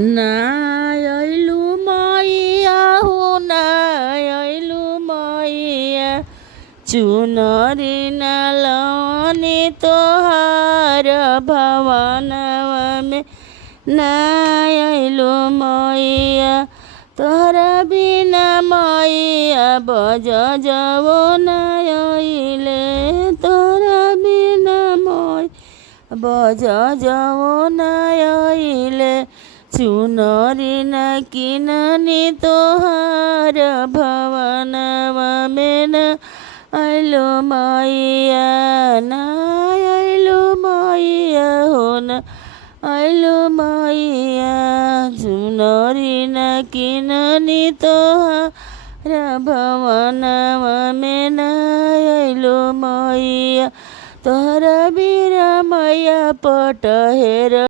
ना अइलू मैया हो ना अइलू मैया चुनरी न लौनी तोहार भवनवा में ना अइलू मैया तोहरा बिना मैया बज जवो न अइले तोहरा बिना मैया बज जवो न अइले चुनरी न किननी तोहार भवनवा में न अइलो मैया ना अइलो मैया हो न अइलो मैया चुनरी न किननी तोहार भवनवा में न अइलो मैया तोहरा बिना मैया पटहेर